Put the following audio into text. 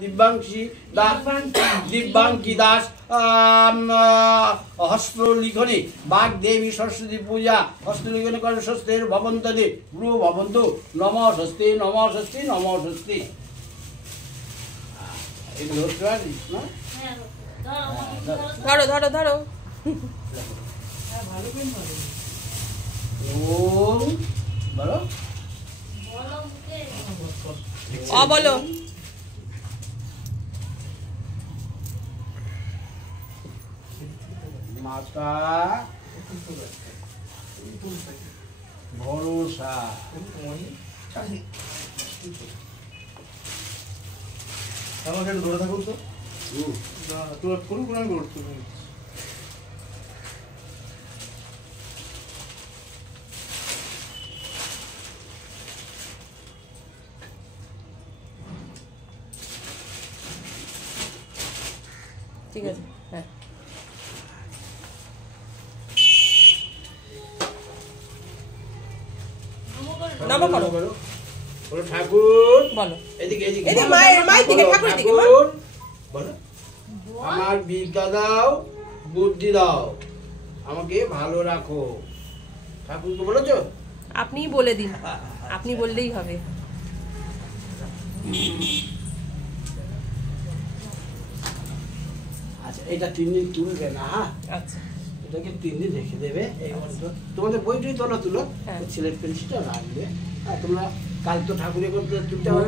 दिव्यांकी दास हस्तलिखने वाग्देवी सरस्वती पूजा हस्तलिखने कर स्वस्तिर भवन्तदे गुरु भवन्तु नमः स्वस्ति नमः स्वस्ति नमः स्वस्ति। ধরো ধরো ধরো ওম বলো বলো माता भरोसा আমাকে ধরে থাকুন তো তোরা করুন কোন করতে ঠিক আছে হ্যাঁ নাম করো বলো ঠাকুর বলো এদিকে এদিকে এদিকে মায়ের দিকে ঠাকুরের দিকে মা বলো আমার বিদ্যা দাও বুদ্ধি দাও আমাকে ভালো রাখো ঠাকুরকে বলেছো আপনিই বলে দিন আপনি বললেই হবে আচ্ছা এটা 3 দিন তুলবে না হ্যাঁ আচ্ছা এটাকে 3 দিন রেখে দেবে এই তোমাদের বইটাই তুলো হ্যাঁ সিলেক্ট পেন্সিলটা রাখবে আর তোমরা কাল তো ঠাকুরের করতে তুলতে হবে